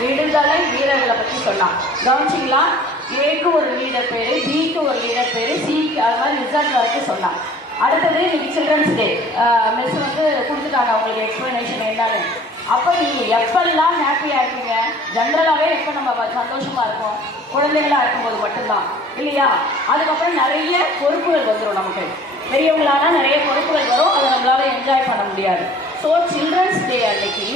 விடுதலை வீரர்களை பற்றி சொன்னான். கவனிச்சிங்களா? ஏக்கு ஒரு லீடர் பேரு, பிக்கு ஒரு லீடர் பேரு, சிக்கு அது மாதிரி ரிசல்ட் வரைக்கும் சொன்னான். அடுத்தது இன்னைக்கு சில்ட்ரன்ஸ் டே மிஸ் வந்து கொடுத்துட்டாங்க அவங்களுக்கு எக்ஸ்பிளனேஷன் என்னன்னு. அப்போ நீங்கள் எப்பெல்லாம் ஹாப்பியாக இருக்கீங்க? ஜென்ரலாகவே எப்போ நம்ம சந்தோஷமாக இருக்கோம்? குழந்தைகளாக இருக்கும்போது மட்டும்தான் இல்லையா? அதுக்கப்புறம் நிறைய பொறுப்புகள் வந்துடும் நமக்கு. பெரியவங்களானா நிறைய பொறுப்புகள் வரும், அதை நம்மளால என்ஜாய் பண்ண முடியாது. ஸோ சில்ட்ரன்ஸ் டே அன்னைக்கு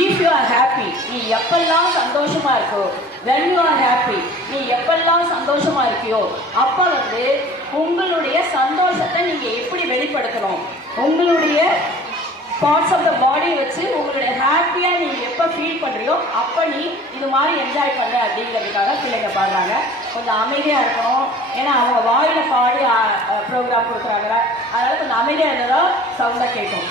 இஃப் யூ ஆர் ஹாப்பி, நீ எப்பெல்லாம் சந்தோஷமா இருக்கோ, when you are happy, நீ எப்பெல்லாம் சந்தோஷமா இருக்கியோ அப்போ வந்து உங்களுடைய சந்தோஷத்தை நீங்க எப்படி வெளிப்படுத்தணும், உங்களுடைய பார்ட்ஸ் ஆஃப் த பாடி வச்சு உங்களுடைய ஹாப்பியா நீ எப்போ ஃபீல் பண்றியோ அப்போ நீ இது மாதிரி என்ஜாய் பண்ண அப்படிங்கிறதுக்காக பிள்ளைங்க பாடுறாங்க. கொஞ்சம் அமைதியாக இருக்கணும், ஏன்னா அவங்க வாயில பாடி ப்ரோக்ராம் கொடுக்குறாங்க. அதனால கொஞ்சம் அமைதியாக இருந்ததா சவுண்டாக கேட்கும்.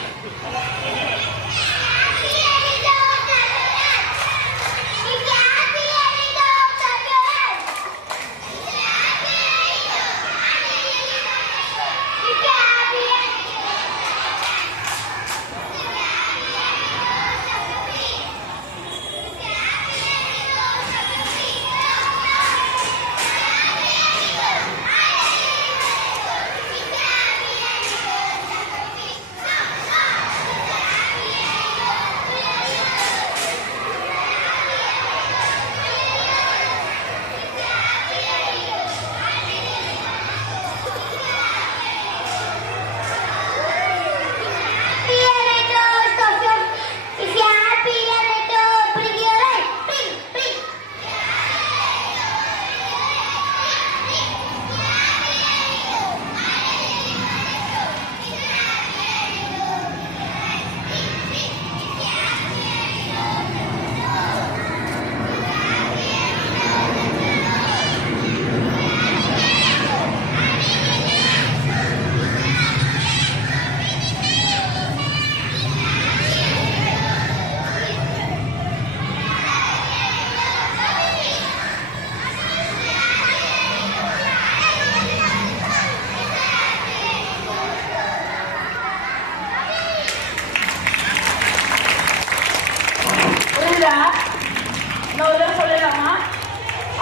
சொல்லலாமா?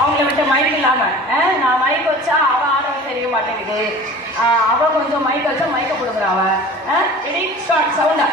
அவங்கள விட்டு மைக் இல்லாம நான் மைக் வச்சா அவ ஆர்வம் தெரிய மாட்டேங்குது, அவ கொஞ்சம் மைக் வச்சா மைக்க கொடுக்குறா அவ. ஸ்டார்ட் சவுண்டா